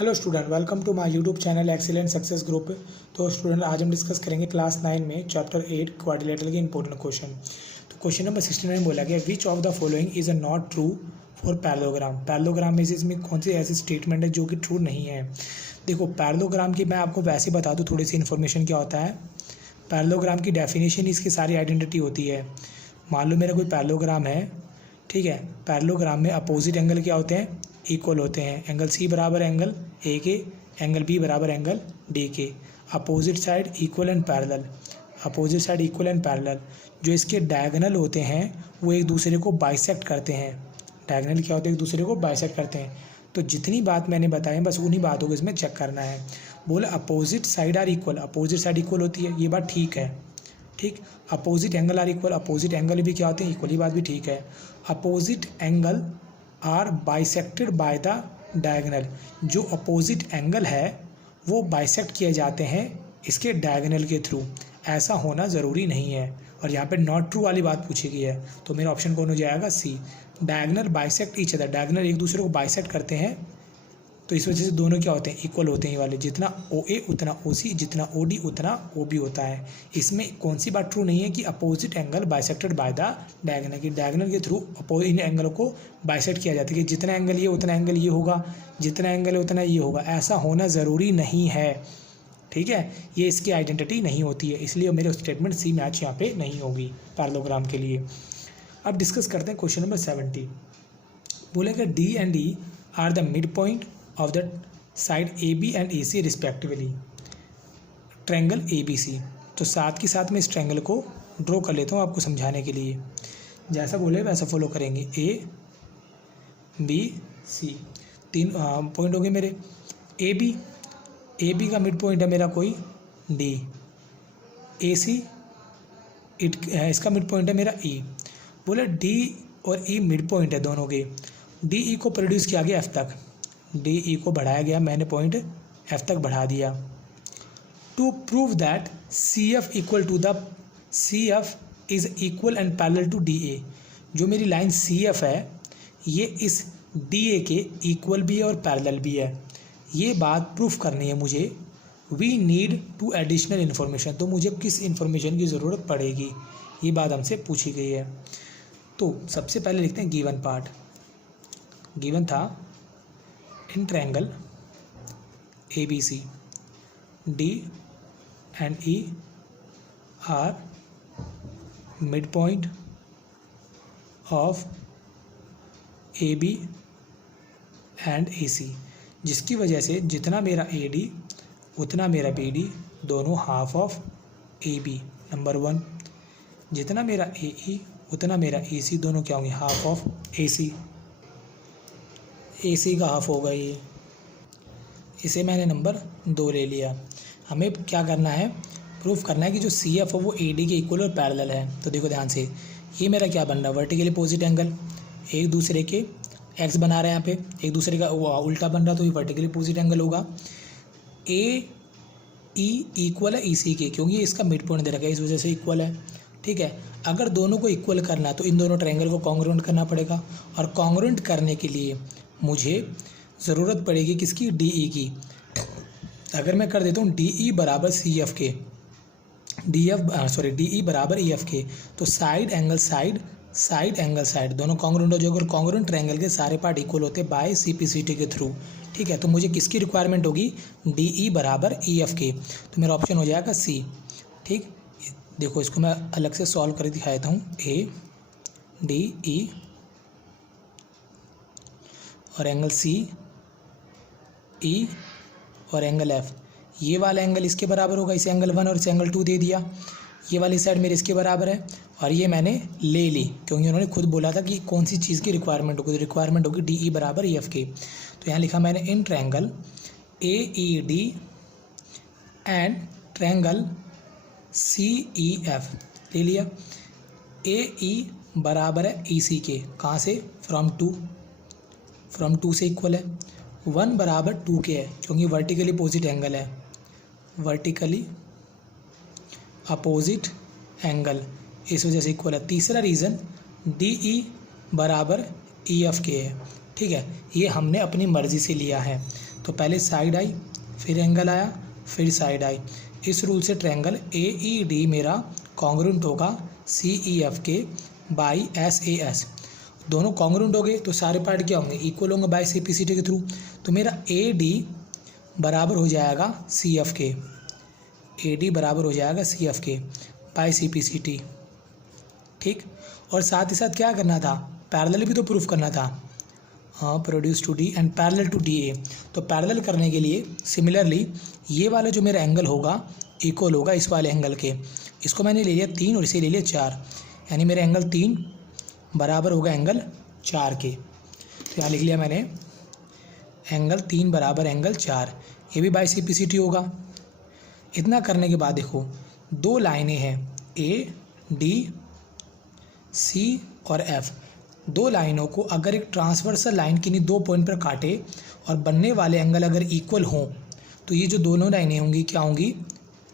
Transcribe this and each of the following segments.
Hello student, welcome to my YouTube channel excellent success group. तो student, आज हम discuss करेंगे क्लास 9 में चैप्टर 8 क्वाड्रिलेटरल के इंपॉर्टेंट क्वेश्चन। तो क्वेश्चन नंबर 69 बोला गया, which of the following is a not true for parallelogram. Parallelogram में इसमें कौन सी ऐसी स्टेटमेंट है जो कि ट्रू नहीं है। देखो, पैरेललोग्राम की मैं आपको वैसे बता दूँ थोड़ी सी इन्फॉर्मेशन क्या होता है। पैरेललोग्राम की डेफिनेशन इसकी सारी आइडेंटिटी होती है। मान लो मेरा कोई पैरेललोग्राम है, ठीक है। पैरेललोग्राम में अपोजिट एंगल क्या होते हैं, इक्वल होते हैं। एंगल सी बराबर एंगल ए के, एंगल बी बराबर एंगल डी के। Opposite side equal and parallel, opposite side equal and parallel. जो इसके डायगोनल होते हैं वो एक दूसरे को बाइसेक्ट करते हैं। डायगोनल क्या होते हैं, एक दूसरे को बाइसेक्ट करते हैं। तो जितनी बात मैंने बताई है बस उन्हीं बातों को इसमें चेक करना है। बोले opposite side are equal, opposite side equal होती है, ये बात ठीक है। ठीक, opposite angle are equal, opposite angle भी क्या होते हैं, इक्वल, ही बात भी ठीक है। Opposite angle are bisected by the diagonal, जो अपोजिट एंगल है वो बाइसेक्ट किए जाते हैं इसके डायगोनल के थ्रू। ऐसा होना ज़रूरी नहीं है। और यहाँ पे नॉट ट्रू वाली बात पूछी गई है, तो मेरा ऑप्शन कौन हो जाएगा, C. Diagonal bisect each other, diagonal एक दूसरे को बाइसेक्ट करते हैं, तो इस वजह से दोनों क्या होते हैं, इक्वल होते हैं ये वाले। जितना ओ ए उतना ओ सी, जितना ओ डी उतना ओ बी होता है। इसमें कौन सी बात ट्रू नहीं है कि opposite angle bisected by the diagonal, की डायगोनल के थ्रू इन एंगलों को बाइसेक्ट किया जाता है कि जितना एंगल ये उतना एंगल ये होगा, जितना एंगल है उतना ये होगा। ऐसा होना ज़रूरी नहीं है, ठीक है। ये इसकी आइडेंटिटी नहीं होती है, इसलिए मेरे स्टेटमेंट सी मैच यहाँ पे नहीं होगी पैरेललोग्राम के लिए। अब डिस्कस करते हैं क्वेश्चन नंबर 70। बोलेगा D and E R the mid point of the side AB and AC respectively, triangle ABC। तो साथ के साथ मैं इस ट्रायंगल को ड्रॉ कर लेता हूँ आपको समझाने के लिए। जैसा बोले वैसा फॉलो करेंगे। A B C, तीन पॉइंट हो गए मेरे। AB का मिड पॉइंट है मेरा कोई D, AC इसका मिड पॉइंट है मेरा E। बोले D और E मिड पॉइंट है दोनों के। DE को प्रोड्यूस किया गया F तक, DE को बढ़ाया गया, मैंने पॉइंट F तक बढ़ा दिया। To prove that CF equal to the CF is equal and parallel to DA, जो मेरी लाइन CF है ये इस DA के इक्वल भी है और पैरेलल भी है। ये बात प्रूफ करनी है मुझे। We need to additional information, तो मुझे किस इन्फॉर्मेशन की ज़रूरत पड़ेगी, ये बात हमसे पूछी गई है। तो सबसे पहले लिखते हैं गिवन पार्ट। गिवन था in triangle ABC, D and E are midpoint of AB and AC, जिसकी वजह से जितना मेरा AD उतना मेरा BD दोनों हाफ ऑफ AB, नंबर 1। जितना मेरा AE उतना मेरा AC दोनों क्या होंगे, हाफ ऑफ AC। AC का हाफ होगा ये, इसे मैंने नंबर 2 ले लिया। हमें क्या करना है, प्रूफ करना है कि जो CF है वो AD के इक्वल और पैरेलल है। तो देखो ध्यान से, ये मेरा क्या बन रहा है, वर्टिकली अपोजिट एंगल, एक दूसरे के एक्स बना रहे हैं यहाँ पे, एक दूसरे का उल्टा बन रहा, तो ये वर्टिकली अपोजिट एंगल होगा। AE इक्वल है EC के, क्योंकि ये इसका मिड पॉइंट दे रखा है, इस वजह से इक्वल है, ठीक है। अगर दोनों को इक्वल करना है तो इन दोनों ट्रायंगल को कॉन्ग्रुएंट करना पड़ेगा, और कॉन्ग्रुएंट करने के लिए मुझे ज़रूरत पड़ेगी किसकी, DE की। अगर मैं कर देता हूँ DE बराबर CF के, DE बराबर EF के, तो साइड एंगल साइड दोनों कॉन्ग्रुएंट हो जाएगा। और कॉन्ग्रुएंट ट्रायंगल के सारे पार्ट इक्वल होते हैं बाय CPCT के थ्रू, ठीक है। तो मुझे किसकी रिक्वायरमेंट होगी, DE बराबर EF के। तो मेरा ऑप्शन हो जाएगा C, ठीक। देखो इसको मैं अलग से सॉल्व कर दिखा देता हूँ। ADE और एंगल CE और एंगल F, ये वाला एंगल इसके बराबर होगा, इसे एंगल 1 और इसे एंगल 2 दे दिया। ये वाली साइड मेरे इसके बराबर है, और ये मैंने ले ली क्योंकि उन्होंने खुद बोला था कि कौन सी चीज़ की रिक्वायरमेंट होगी, तो रिक्वायरमेंट होगी DE बराबर EF के। तो यहाँ लिखा मैंने in triangle AED and triangle CEF ले लिया। AE बराबर है EC के, कहाँ से, फ्रॉम 2 से इक्वल है। 1 बराबर 2 के है क्योंकि वर्टिकली अपोजिट एंगल है, वर्टिकली अपोजिट एंगल, इस वजह से इक्वल है। तीसरा रीज़न DE बराबर EF के है, ठीक है। ये हमने अपनी मर्ज़ी से लिया है। तो पहले साइड आई, फिर एंगल आया, फिर साइड आई। इस रूल से ट्रायंगल AED मेरा कॉन्ग्रुएंट होगा CEF के बाई SAS। दोनों कॉन्ग्रुएंट हो गए तो सारे पार्ट क्या होंगे, इक्वल होंगे बाई CPCT के थ्रू। तो मेरा AD बराबर हो जाएगा CF के, AD बराबर हो जाएगा CF के बाई CPCT। ठीक, और साथ ही साथ क्या करना था, पैरेलल भी तो प्रूफ करना था। हाँ, produce to D and parallel to DA। तो पैरेलल करने के लिए सिमिलरली ये वाला जो मेरा एंगल होगा इक्वल होगा इस वाले एंगल के। इसको मैंने ले लिया 3 और इसे ले लिया 4, यानी मेरा एंगल 3 बराबर होगा एंगल 4 के। तो यहाँ लिख लिया मैंने एंगल 3 बराबर एंगल 4, ये भी बाई CPCT होगा। इतना करने के बाद देखो 2 लाइनें हैं AD C और F। 2 लाइनों को अगर एक ट्रांसवर्सल लाइन किन्हीं 2 पॉइंट पर काटे और बनने वाले एंगल अगर इक्वल हों तो ये जो दोनों लाइनें होंगी क्या होंगी,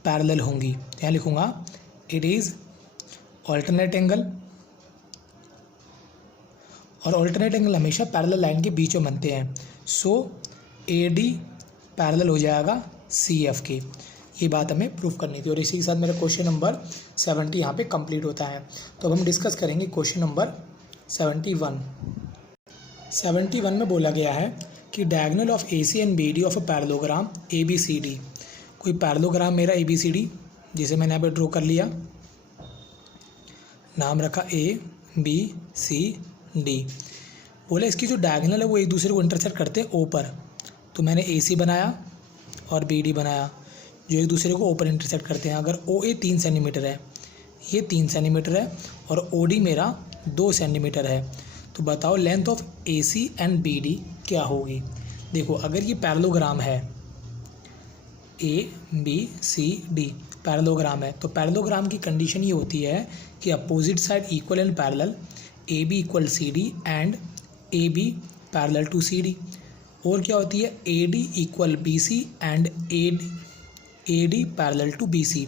पैरेलल होंगी। यहाँ लिखूँगा इट इज़ ऑल्टरनेट एंगल, और ऑल्टरनेट एंगल हमेशा पैरेलल लाइन के बीच में बनते हैं। सो AD पैरेलल हो जाएगा CF के। ये बात हमें प्रूफ करनी थी और इसी के साथ मेरा क्वेश्चन नंबर 70 यहाँ पे कंप्लीट होता है। तो अब हम डिस्कस करेंगे क्वेश्चन नंबर 71। 71 में बोला गया है कि diagonal of AC and BD of a parallelogram ABCD। कोई पैरेललोग्राम मेरा ABCD जिसे मैंने यहाँ पे ड्रॉ कर लिया, नाम रखा ABCD। बोला इसकी जो डायगोनल है वो एक दूसरे को इंटरसेक्ट करते हैं O पर। तो मैंने AC बनाया और BD बनाया जो एक दूसरे को O पर इंटरसेक्ट करते हैं। अगर OA 3 सेंटीमीटर है, ये 3 सेंटीमीटर है और OD मेरा 2 सेंटीमीटर है, तो बताओ length of AC and BD क्या होगी। देखो अगर ये पैरेललोग्राम है ABCD पैरेललोग्राम है, तो पैरेललोग्राम की कंडीशन ये होती है कि opposite side equal and parallel, AB equal CD and AB parallel to CD। और क्या होती है, AD equal BC and AD parallel to BC,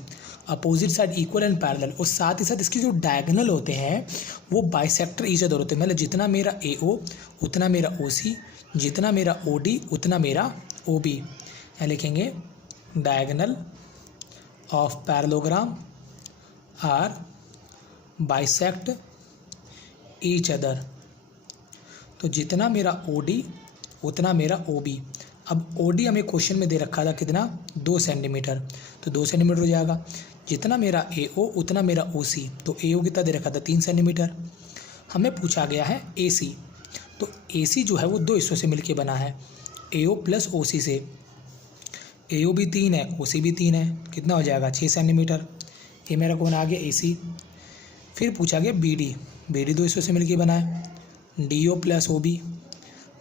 opposite side equal and parallel. और साथ ही साथ इसके जो डायगोनल होते हैं वो बाइसेक्टर ईच अदर होते हैं। मतलब जितना मेरा AO उतना मेरा OC, जितना मेरा OD उतना मेरा OB। यहाँ लिखेंगे diagonal of parallelogram are bisect each other. तो जितना मेरा OD उतना मेरा OB। अब OD हमें क्वेश्चन में दे रखा था कितना, 2 सेंटीमीटर, तो 2 सेंटीमीटर हो जाएगा। जितना मेरा AO उतना मेरा OC, तो AO कितना दे रखा था, 3 सेंटीमीटर। हमें पूछा गया है AC, तो AC जो है वो 2 हिस्सों से मिलके बना है, AO प्लस OC से। AO भी 3 है, OC भी 3 है, कितना हो जाएगा 6 सेंटीमीटर। ये मेरा कौन आ गया, AC। फिर पूछा गया BD 2 हिस्सों से मिलके बना है, DO प्लस OB।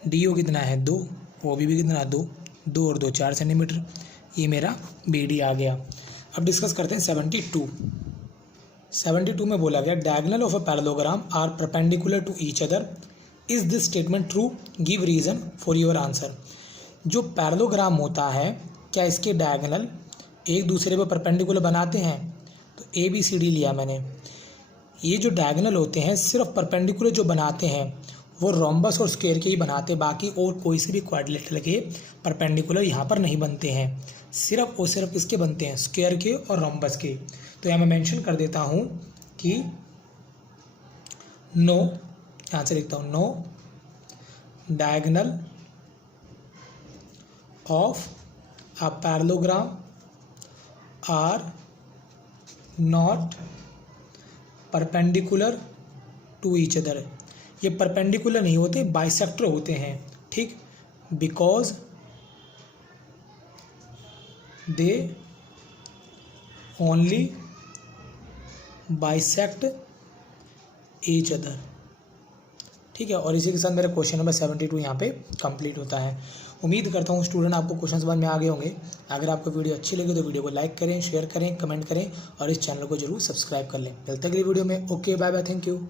DO कितना है 2, OB भी कितना 2 और 2 4 सेंटीमीटर। ये मेरा BD आ गया। अब डिस्कस करते हैं 72 में बोला गया diagonal of a parallelogram are perpendicular to each other. Is this statement true, give reason for your answer. जो पैरेललोग्राम होता है क्या इसके डायगोनल एक दूसरे पर परपेंडिकुलर बनाते हैं, तो ABCD लिया मैंने। ये जो डायगोनल होते हैं सिर्फ परपेंडिकुलर जो बनाते हैं वो रोम्बस और स्क्वायर के ही बनाते हैं, बाकी और कोई से भी क्वाड्रिलेटरल के परपेंडिकुलर यहाँ पर नहीं बनते हैं, सिर्फ और सिर्फ इसके बनते हैं, स्क्वायर के और रोम्बस के। तो यहाँ मैं मेंशन कर देता हूँ कि नो, यहाँ से लिखता हूँ no diagonal of a parallelogram are not perpendicular to each other. ये परपेंडिकुलर नहीं होते, बाइसेक्टर होते हैं, ठीक, because they only bisect each other. ठीक है, और इसी के साथ मेरा क्वेश्चन नंबर 72 यहाँ पे कंप्लीट होता है। उम्मीद करता हूँ स्टूडेंट आपको क्वेश्चन समझ में आ गए होंगे। अगर आपको वीडियो अच्छी लगी तो वीडियो को लाइक करें, शेयर करें, कमेंट करें और इस चैनल को जरूर सब्सक्राइब कर लें। मिलते हैं अगली वीडियो में। Okay, bye bye, thank you.